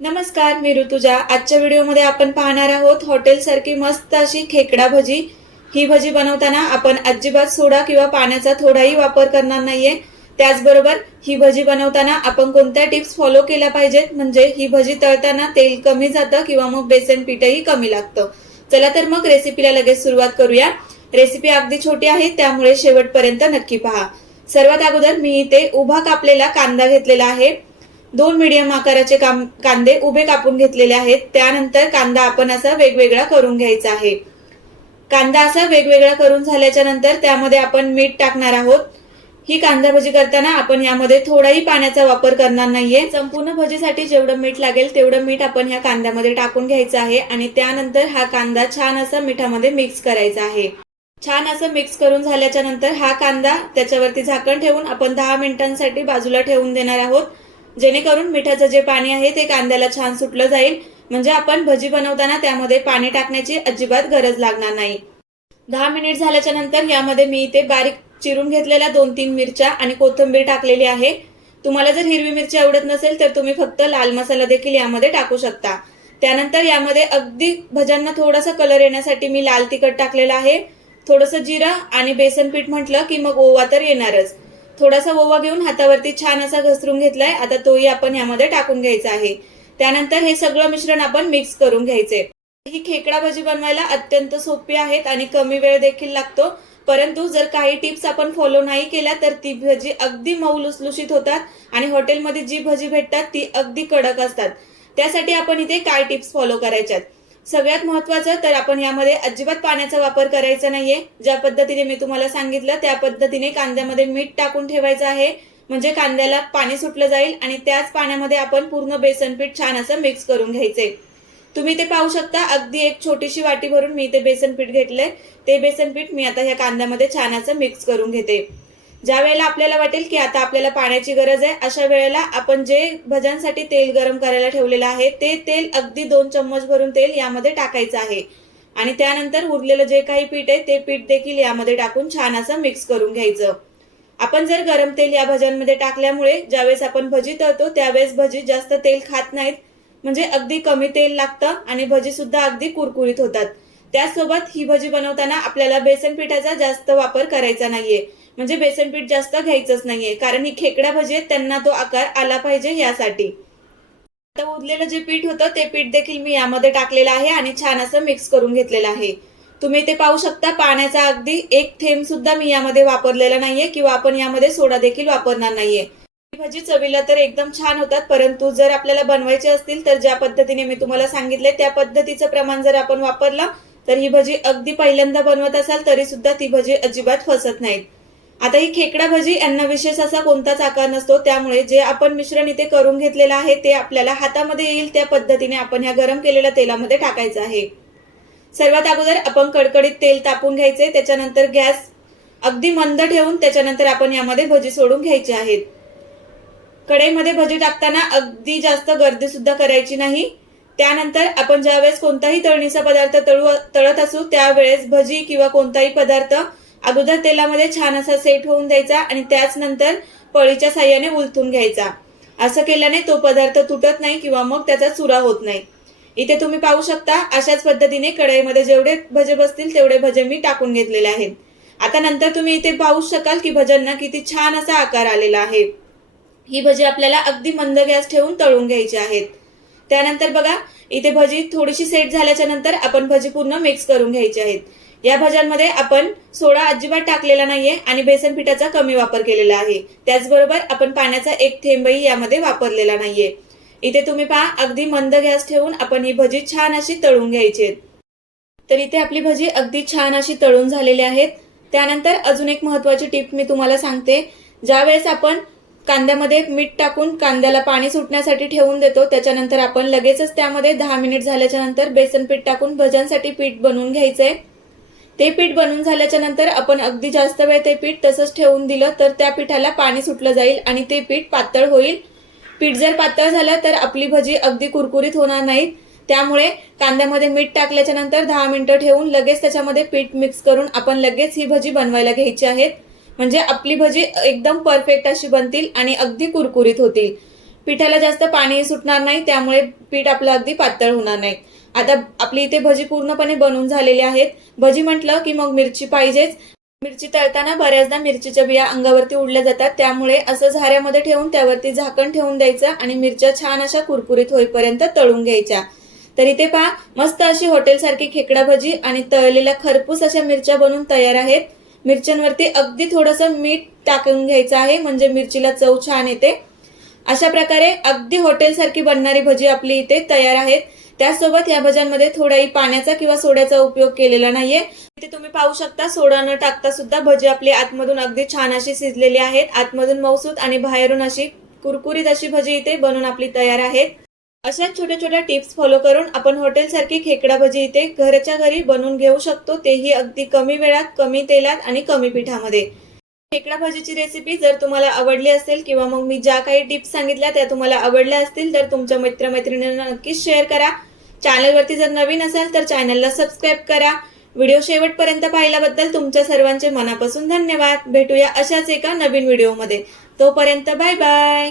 नमस्कार मी ऋतुजा. आजच्या व्हिडिओमध्ये आपण पाहणार आहोत हॉटेलसारखी मस्त अशी खेकडा भजी. ही भजी बनवताना आपण अजिबात सोडा किंवा पाण्याचा थोडाही वापर करणार नाहीये. त्याचबरोबर ही भजी बनवताना आपण कोणत्या टिप्स फॉलो केल्या पाहिजेत? म्हणजे ही भजी तळताना तेल कमी जातं किंवा मग बेसन पीठही कमी लागतं. चला तर मग रेसिपीला लगेच सुरुवात करूया. रेसिपी अगदी छोटी आहे त्यामुळे शेवटपर्यंत नक्की पहा. सर्वात अगोदर मी इथे उभा कापलेला कांदा घेतलेला आहे. दोन मीडियम आकाराचे काम कांदे उभे कापून घेतलेले आहेत. त्यानंतर कांदा आपण असा वेगवेगळा करून घ्यायचा आहे. कांदा असा वेगवेगळा करून झाल्याच्यानंतर त्यामध्ये आपण मीठ टाकणार आहोत. ही कांदा भजी करताना आपण यामध्ये थोडाही पाण्याचा वापर करणार नाहीये. संपूर्ण भजीसाठी जेवढं मीठ लागेल तेवढं मीठ आपण ह्या कांद्यामध्ये टाकून घ्यायचं आहे आणि त्यानंतर हा कांदा छान असा मिठामध्ये मिक्स करायचा आहे. छान असं मिक्स करून झाल्याच्यानंतर हा कांदा त्याच्यावरती झाकण ठेवून आपण दहा मिनिटांसाठी बाजूला ठेवून देणार आहोत. जेणेकरून मिठाचं जे पाणी आहे ते कांद्याला छान सुटलं जाईल. म्हणजे आपण भजी बनवताना त्यामध्ये पाणी टाकण्याची अजिबात गरज लागणार नाही. दहा मिनिट झाल्याच्यानंतर यामध्ये मी इथे बारीक चिरून घेतलेल्या दोन तीन मिरच्या आणि कोथिंबीर टाकलेली आहे. तुम्हाला जर हिरवी मिरची आवडत नसेल तर तुम्ही फक्त लाल मसाला देखील यामध्ये टाकू शकता. त्यानंतर यामध्ये अगदी भज्यांना थोडासा कलर येण्यासाठी मी लाल तिखट टाकलेलं आहे. थोडंसं जिरं आणि बेसन पीठ म्हटलं की मग ओवा तर येणारच. थोडासा ओवा घेऊन हातावरती छान असा घसरून घेतलाय. आता तोही आपण यामध्ये टाकून घ्यायचा आहे. त्यानंतर हे सगळं मिश्रण आपण मिक्स करून घ्यायचे. ही खेकडा भजी बनवायला अत्यंत सोपी आहेत आणि कमी वेळ देखील लागतो. परंतु जर काही टिप्स आपण फॉलो नाही केल्या तर ती भजी अगदी मऊ लुसलुशीत होतात आणि हॉटेलमध्ये जी भजी भेटतात ती अगदी कडक असतात. त्यासाठी आपण इथे काय टिप्स फॉलो करायच्यात? सगळ्यात महत्वाचं तर आपण यामध्ये अजिबात पाण्याचा वापर करायचा नाहीये. ज्या पद्धतीने मी तुम्हाला सांगितलं त्या पद्धतीने कांद्यामध्ये मीठ टाकून ठेवायचं आहे. म्हणजे कांद्याला पाणी सुटलं जाईल आणि त्याच पाण्यामध्ये आपण पूर्ण बेसन पीठ छान असं मिक्स करून घ्यायचे. तुम्ही ते पाहू शकता अगदी एक छोटीशी वाटी भरून मी ते बेसन पीठ घेतलंय. ते बेसन पीठ मी आता ह्या कांद्यामध्ये छान असं मिक्स करून घेते. ज्या वेळेला आपल्याला वाटेल की आता आपल्याला पाण्याची गरज आहे अशा वेळेला आपण जे भज्यांसाठी तेल गरम करायला ठेवलेलं आहे ते तेल अगदी दोन चम्मच भरून तेल यामध्ये टाकायचं आहे. आणि त्यानंतर उरलेलं जे काही पीठ आहे ते पीठ देखील यामध्ये टाकून छान असं मिक्स करून घ्यायचं. आपण जर गरम तेल या भज्यांमध्ये टाकल्यामुळे ज्यावेळेस आपण भजी तळतो त्यावेळेस भजी जास्त तेल खात नाहीत. म्हणजे अगदी कमी तेल लागतं आणि भजी सुद्धा अगदी कुरकुरीत होतात. त्याचसोबत ही भजी बनवताना आपल्याला बेसन पिठाचा जास्त वापर करायचा नाहीये. म्हणजे बेसन पीठ जास्त घ्यायचंच नाहीये. कारण ही खेकडा भजी आहेत त्यांना तो आकार आला पाहिजे यासाठी. आता उरलेलं जे पीठ होतं ते पीठ देखील मी यामध्ये टाकलेलं आहे आणि छान असं मिक्स करून घेतलेलं आहे. तुम्ही ते पाहू शकता. पाण्याचा अगदी एक थेंब सुद्धा मी यामध्ये वापरलेला नाहीये किंवा आपण यामध्ये सोडा देखील वापरणार नाहीये. ही चवीला तर एकदम छान होतात परंतु जर आपल्याला बनवायचे असतील तर ज्या पद्धतीने मी तुम्हाला सांगितले त्या पद्धतीचं प्रमाण जर आपण वापरलं तर ही भजी अगदी पहिल्यांदा बनवत असाल तरी सुद्धा ती भजी अजिबात फसत नाहीत. आता ही खेकडा भजी यांना विशेष असा कोणताच आकार नसतो त्यामुळे जे आपण मिश्रण इथे करून घेतलेलं आहे ते आपल्याला हातामध्ये येईल त्या पद्धतीने आपण ह्या गरम केलेल्या तेलामध्ये टाकायचं आहे. सर्वात अगोदर आपण कडकडीत तेल तापून घ्यायचे त्याच्यानंतर गॅस अगदी मंद ठेवून त्याच्यानंतर आपण यामध्ये भजी सोडून घ्यायची आहेत. कढईमध्ये भजी टाकताना अगदी जास्त गर्दी सुद्धा करायची नाही. त्यानंतर आपण ज्यावेळेस कोणताही तळणीचा पदार्थ तळू तळत असू त्यावेळेस भजी किंवा कोणताही पदार्थ अगोदर तेलामध्ये छान असा सेट होऊन द्यायचा आणि त्याच नंतर पळीच्या साह्याने उलथून घ्यायचा. असं केल्याने तो पदार्थ तुटत नाही किंवा मग त्याचा चुरा होत नाही. इथे तुम्ही पाहू शकता अशाच पद्धतीने कढईमध्ये जेवढे भजे बसतील तेवढे भजे मी टाकून घेतलेले आहेत. आता नंतर तुम्ही इथे पाहू शकाल की भज्यांना किती छान असा आकार आलेला आहे. ही भजी आपल्याला अगदी मंद गॅस ठेवून तळून घ्यायची आहेत. त्यानंतर बघा इथे भजी थोडीशी सेट झाल्याच्यानंतर आपण भजी पूर्ण मिक्स करून घ्यायची आहेत. या भज्यांमध्ये आपण सोडा अजिबात टाकलेला नाहीये आणि बेसन पिठाचा कमी वापर केलेला आहे. त्याचबरोबर आपण पाण्याचा एक थेंबही यामध्ये वापरलेला नाहीये. इथे तुम्ही पहा अगदी मंद गॅस ठेवून आपण ही भजी छान अशी तळून घ्यायची तर इथे आपली भजी अगदी छान अशी तळून झालेली आहेत. त्यानंतर अजून एक महत्वाची टिप मी तुम्हाला सांगते. ज्यावेळेस आपण कांद्यामध्ये मीठ टाकून कांद्याला पाणी सुटण्यासाठी ठेवून देतो त्याच्यानंतर आपण लगेचच त्यामध्ये दहा मिनिट झाल्याच्यानंतर बेसन पीठ टाकून भज्यांसाठी पीठ बनवून घ्यायचंय. ते पीठ बनवून झाल्याच्यानंतर आपण अगदी जास्त वेळ ते पीठ तसंच ठेवून दिलं तर त्या पिठाला पाणी सुटलं जाईल आणि ते पीठ पातळ होईल. पीठ जर पातळ झालं तर आपली भजी अगदी कुरकुरीत होणार नाहीत त्यामुळे कांद्यामध्ये मीठ टाकल्याच्या नंतर दहा मिनिटं ठेवून लगेच त्याच्यामध्ये पीठ मिक्स करून आपण लगेच ही भजी बनवायला घ्यायची आहेत. म्हणजे आपली भजी एकदम परफेक्ट अशी बनतील आणि अगदी कुरकुरीत होतील. पिठाला जास्त पाणी सुटणार नाही त्यामुळे पीठ आपलं अगदी पातळ होणार नाही. आता आपली इथे भजी पूर्णपणे बनून झालेली आहेत. भजी म्हटलं की मग मिरची पाहिजेच. मिरची तळताना बऱ्याचदा मिरचीच्या बिया अंगावरती उडल्या जातात. त्यामुळे असं झाऱ्यामध्ये ठेवून त्यावरती झाकण ठेवून द्यायचं आणि मिरच्या छान अशा कुरकुरीत होईपर्यंत तळून घ्यायच्या. तर इथे पहा मस्त अशी हॉटेलसारखी खेकडा भजी आणि तळलेल्या खरपूस अशा मिरच्या बनून तयार आहेत. मिरच्यांवरती अगदी थोडंसं मीठ टाकून घ्यायचं आहे म्हणजे मिरचीला चव छान येते. अशा प्रकारे अगदी हॉटेलसारखी बनणारी भजी आपली इथे तयार आहेत. त्याचसोबत या भज्यांमध्ये थोडाही पाण्याचा किंवा सोड्याचा उपयोग केलेला नाहीये. इथे तुम्ही पाहू शकता सोडा न टाकता सुद्धा भजी आपली आतमधून अगदी छान अशी शिजलेली आहेत. आतमधून मौसूत आणि बाहेरून अशी कुरकुरीत अशी भजी इथे बनून आपली तयार आहेत. अशा छोट्या छोट्या टिप्स फॉलो करून आपण हॉटेलसारखी खेकडा भजी इथे घरच्या घरी बनवून घेऊ शकतो. तेही अगदी कमी वेळात कमी तेलात आणि कमी पिठामध्ये. खेकडा भाजीची रेसिपी जर तुम्हाला आवडली असेल किंवा मग मी ज्या काही टिप्स सांगितल्या त्या तुम्हाला आवडल्या असतील तर तुमच्या मित्रमैत्रिणींना नक्कीच शेअर करा. चॅनलवरती जर नवीन असाल तर चॅनलला सबस्क्राईब करा. व्हिडिओ शेवटपर्यंत पाहिल्याबद्दल तुमच्या सर्वांचे मनापासून धन्यवाद. भेटूया अशाच एका नवीन व्हिडिओमध्ये. तोपर्यंत बाय बाय.